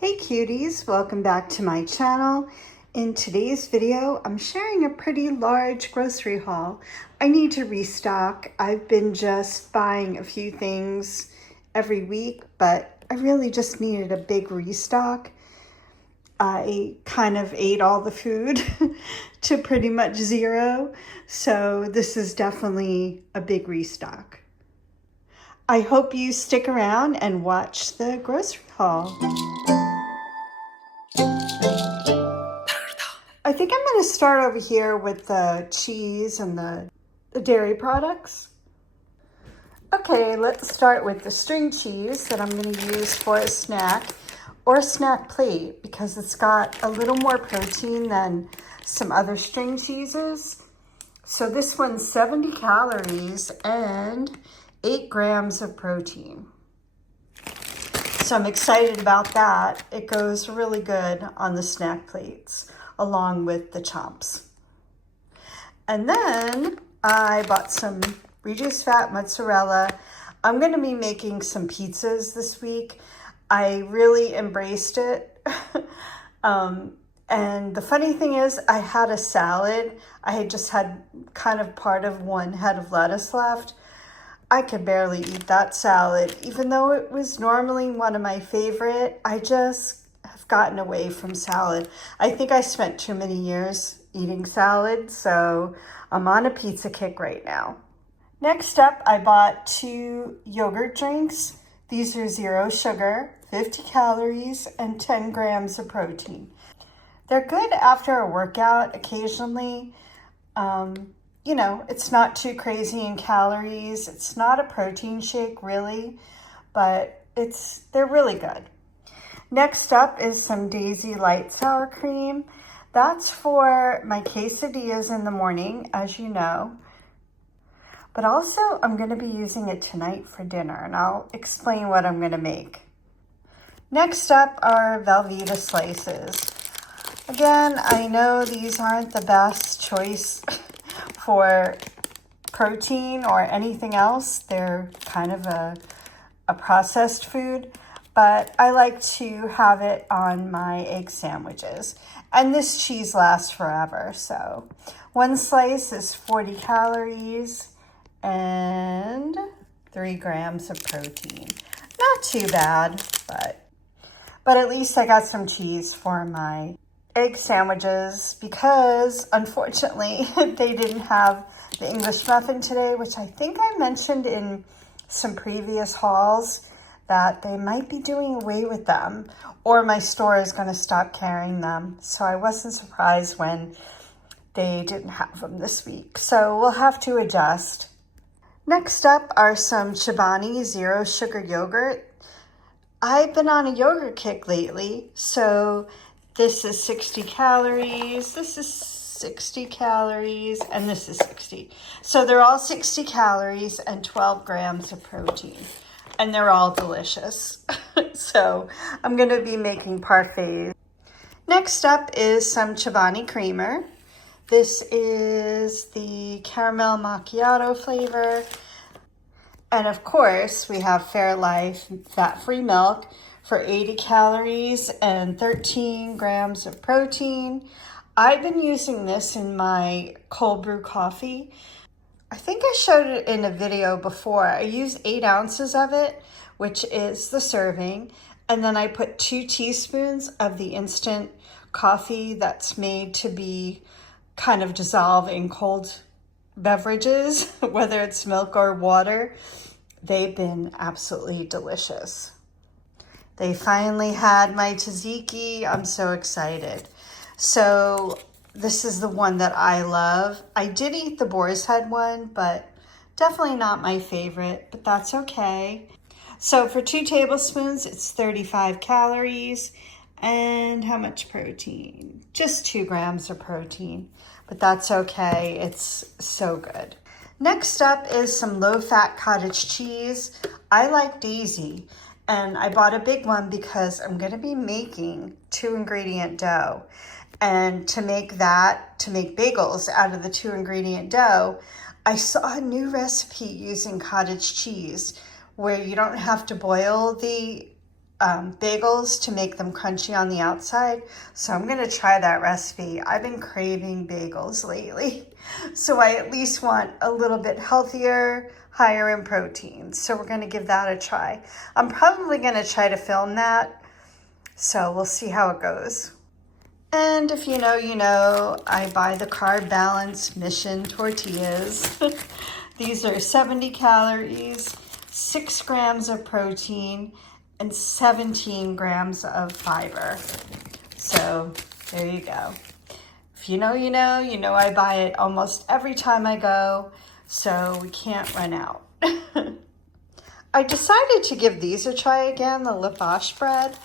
Hey cuties, welcome back to my channel. In today's video, I'm sharing a pretty large grocery haul. I need to restock. I've been just buying a few things every week, but I really just needed a big restock. I kind of ate all the food to pretty much zero, so this is definitely a big restock. I hope you stick around and watch the grocery haul. I think I'm going to start over here with the cheese and the dairy products. Okay, let's start with the string cheese that I'm going to use for a snack or a snack plate because it's got a little more protein than some other string cheeses. So this one's 70 calories and 8 grams of protein. So I'm excited about that. It goes really good on the snack plates along with the chomps. And then I bought some reduced fat mozzarella. I'm going to be making some pizzas this week. I really embraced it. And the funny thing is I had a salad. I had just had kind of part of one head of lettuce left. I could barely eat that salad, even though it was normally one of my favorite. I just have gotten away from salad. I think I spent too many years eating salad, so I'm on a pizza kick right now. Next up, I bought 2 yogurt drinks. These are 0 sugar, 50 calories, and 10 grams of protein. They're good after a workout occasionally. You know, it's not too crazy in calories. It's not a protein shake really, but they're really good. Next up is some Daisy light sour cream. That's for my quesadillas in the morning, as you know. But also I'm going to be using it tonight for dinner, and I'll explain what I'm going to make. Next up are Velveeta slices. Again, I know these aren't the best choice for protein or anything else. They're kind of a processed food, but I like to have it on my egg sandwiches. And this cheese lasts forever. So 1 slice is 40 calories and 3 grams of protein. Not too bad, but at least I got some cheese for my egg sandwiches because unfortunately they didn't have the English muffin today, which I think I mentioned in some previous hauls that they might be doing away with them or my store is going to stop carrying them. So I wasn't surprised when they didn't have them this week. So we'll have to adjust. Next up are some Chobani 0 sugar yogurt. I've been on a yogurt kick lately, so this is 60 calories, this is 60 calories, and this is 60. So they're all 60 calories and 12 grams of protein. And they're all delicious. So I'm going to be making parfaits. Next up is some Chobani creamer. This is the caramel macchiato flavor. And of course, we have Fairlife fat-free milk for 80 calories and 13 grams of protein. I've been using this in my cold brew coffee. I think I showed it in a video before. I use 8 ounces of it, which is the serving. And then I put 2 teaspoons of the instant coffee that's made to be kind of dissolve in cold beverages, whether it's milk or water. They've been absolutely delicious. They finally had my tzatziki. I'm so excited. So this is the one that I love. I did eat the boar's head one, but definitely not my favorite, but that's okay. So for 2 tablespoons, it's 35 calories. And how much protein? Just 2 grams of protein, but that's okay. It's so good. Next up is some low-fat cottage cheese. I like Daisy, and I bought a big one because I'm going to be making 2-ingredient dough. And to make bagels out of the 2-ingredient dough, I saw a new recipe using cottage cheese where you don't have to boil the bagels to make them crunchy on the outside. So I'm gonna try that recipe. I've been craving bagels lately. So I at least want a little bit healthier, higher in protein. So we're gonna give that a try. I'm probably gonna try to film that. So we'll see how it goes. And if you know, you know, I buy the Carb Balance Mission tortillas. These are 70 calories, 6 grams of protein, and 17 grams of fiber. So there you go. If you know, you know, you know I buy it almost every time I go, so we can't run out. I decided to give these a try again, the lavash bread.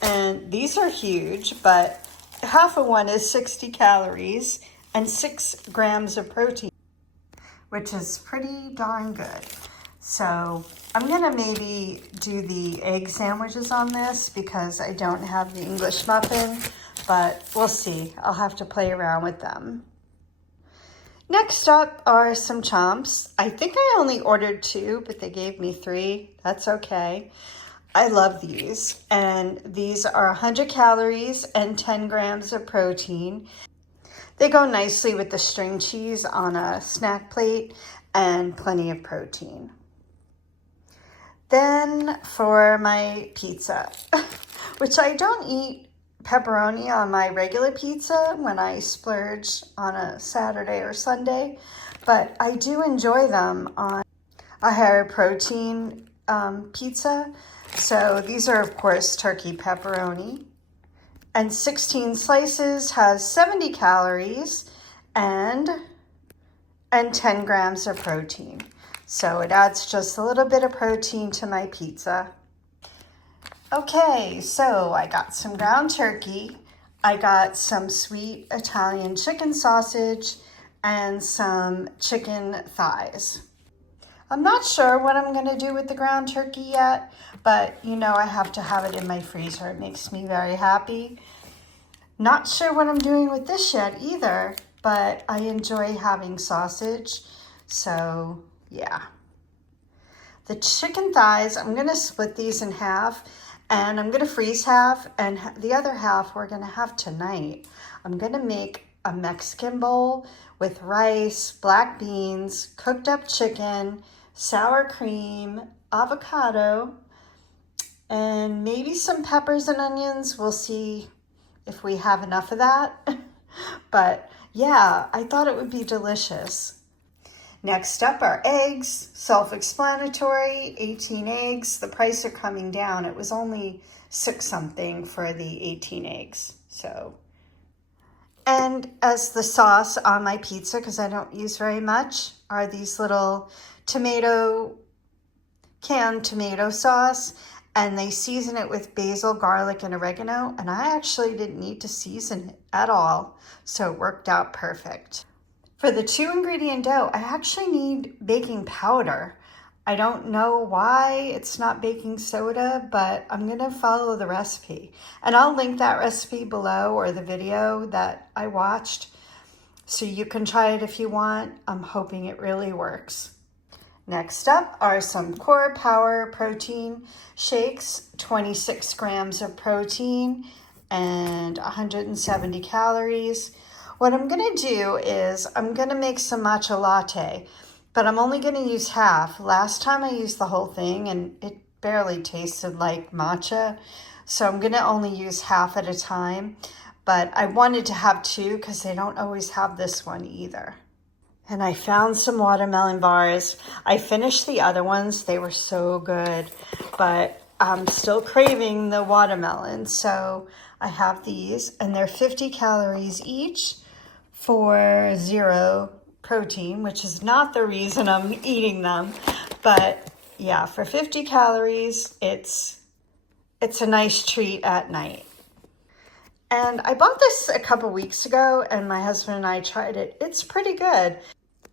And these are huge, but half of one is 60 calories and 6 grams of protein, which is pretty darn good. So I'm gonna maybe do the egg sandwiches on this because I don't have the English muffin, but we'll see. I'll have to play around with them. Next up are some chomps. I think I only ordered 2, but they gave me 3. That's okay. I love these, and these are 100 calories and 10 grams of protein. They go nicely with the string cheese on a snack plate and plenty of protein. Then for my pizza, which I don't eat pepperoni on my regular pizza when I splurge on a Saturday or Sunday, but I do enjoy them on a higher protein pizza. So these are, of course, turkey pepperoni. And 16 slices has 70 calories and 10 grams of protein. So it adds just a little bit of protein to my pizza. Okay, so I got some ground turkey. I got some sweet Italian chicken sausage and some chicken thighs. I'm not sure what I'm gonna do with the ground turkey yet, but you know I have to have it in my freezer. It makes me very happy. Not sure what I'm doing with this yet either, but I enjoy having sausage, so yeah. The chicken thighs, I'm gonna split these in half, and I'm gonna freeze half, and the other half we're gonna have tonight. I'm gonna make a Mexican bowl with rice, black beans, cooked up chicken, sour cream, avocado, and maybe some peppers and onions. We'll see if we have enough of that. But yeah, I thought it would be delicious. Next up are eggs, self-explanatory, 18 eggs. The price are coming down. It was only 6 something for the 18 eggs. So, and as the sauce on my pizza, because I don't use very much, are these little canned tomato sauce, and they season it with basil, garlic, and oregano, and I actually didn't need to season it at all, so it worked out perfect. For the 2-ingredient dough, I actually need baking powder. I don't know why it's not baking soda, but I'm gonna follow the recipe. And I'll link that recipe below, or the video that I watched, so you can try it if you want. I'm hoping it really works. Next up are some Core Power protein shakes, 26 grams of protein and 170 calories. What I'm gonna do is I'm gonna make some matcha latte, but I'm only gonna use half. Last time I used the whole thing and it barely tasted like matcha, so I'm gonna only use half at a time, but I wanted to have 2 because they don't always have this one either. And I found some watermelon bars. I finished the other ones. They were so good, but I'm still craving the watermelon. So I have these, and they're 50 calories each for 0 protein, which is not the reason I'm eating them. But yeah, for 50 calories, it's a nice treat at night. And I bought this a couple weeks ago, and my husband and I tried it. It's pretty good.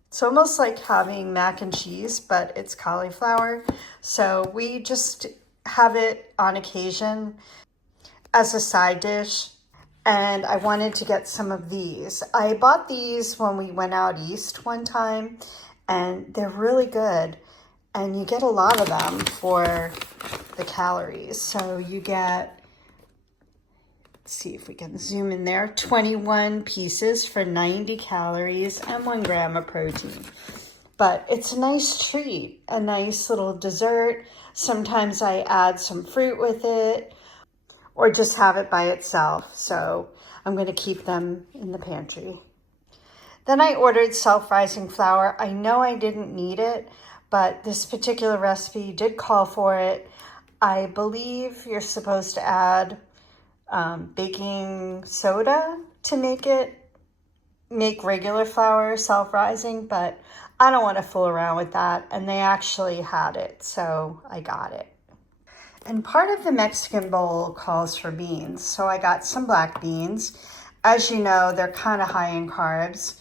It's almost like having mac and cheese, but it's cauliflower. So we just have it on occasion as a side dish. And I wanted to get some of these. I bought these when we went out east one time, and they're really good. and you get a lot of them for the calories. So you get, let's see if we can zoom in there, 21 pieces for 90 calories and 1 gram of protein. But it's a nice treat, a nice little dessert. Sometimes I add some fruit with it or just have it by itself. So I'm going to keep them in the pantry. Then I ordered self-rising flour. I know I didn't need it, but this particular recipe did call for it. I believe you're supposed to add baking soda to make regular flour self-rising, but I don't want to fool around with that. And they actually had it, so I got it. And part of the Mexican bowl calls for beans. So I got some black beans. As you know, they're kind of high in carbs,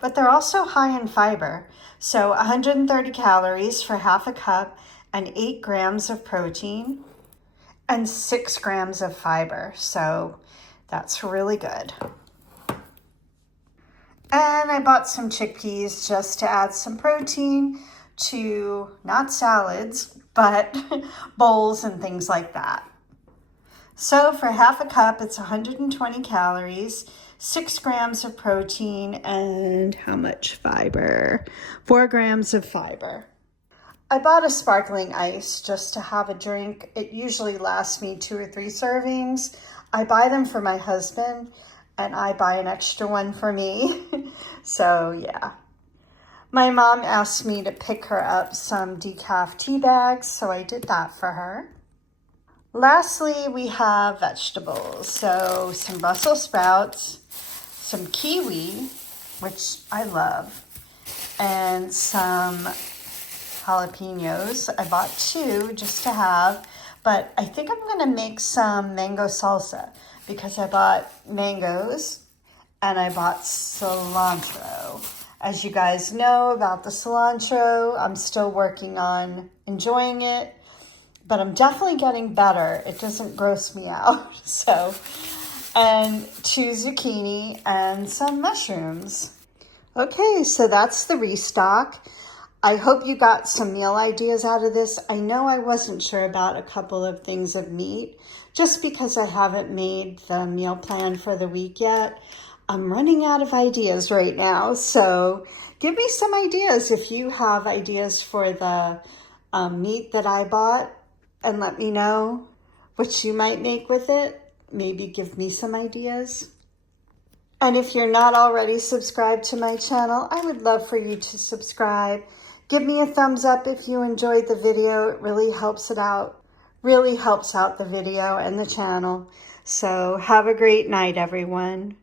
but they're also high in fiber. So 130 calories for half a cup and 8 grams of protein and 6 grams of fiber. So that's really good. And I bought some chickpeas just to add some protein to not salads, but bowls and things like that. So for half a cup, it's 120 calories, 6 grams of protein, and how much fiber? 4 grams of fiber. I bought a sparkling ice just to have a drink. It usually lasts me 2 or 3 servings. I buy them for my husband, and I buy an extra one for me. So yeah. My mom asked me to pick her up some decaf tea bags, so I did that for her. Lastly, we have vegetables. So some Brussels sprouts, some kiwi, which I love, and some jalapenos. I bought 2 just to have, but I think I'm gonna make some mango salsa because I bought mangoes and I bought cilantro. As you guys know about the cilantro, I'm still working on enjoying it, but I'm definitely getting better. It doesn't gross me out. So, and 2 zucchini and some mushrooms. Okay, so that's the restock. I hope you got some meal ideas out of this. I know I wasn't sure about a couple of things of meat just because I haven't made the meal plan for the week yet. I'm running out of ideas right now, so give me some ideas if you have ideas for the meat that I bought, and let me know what you might make with it. Maybe give me some ideas. And if you're not already subscribed to my channel, I would love for you to subscribe. Give me a thumbs up if you enjoyed the video. It really helps it out. Really helps out the video and the channel. So have a great night, everyone.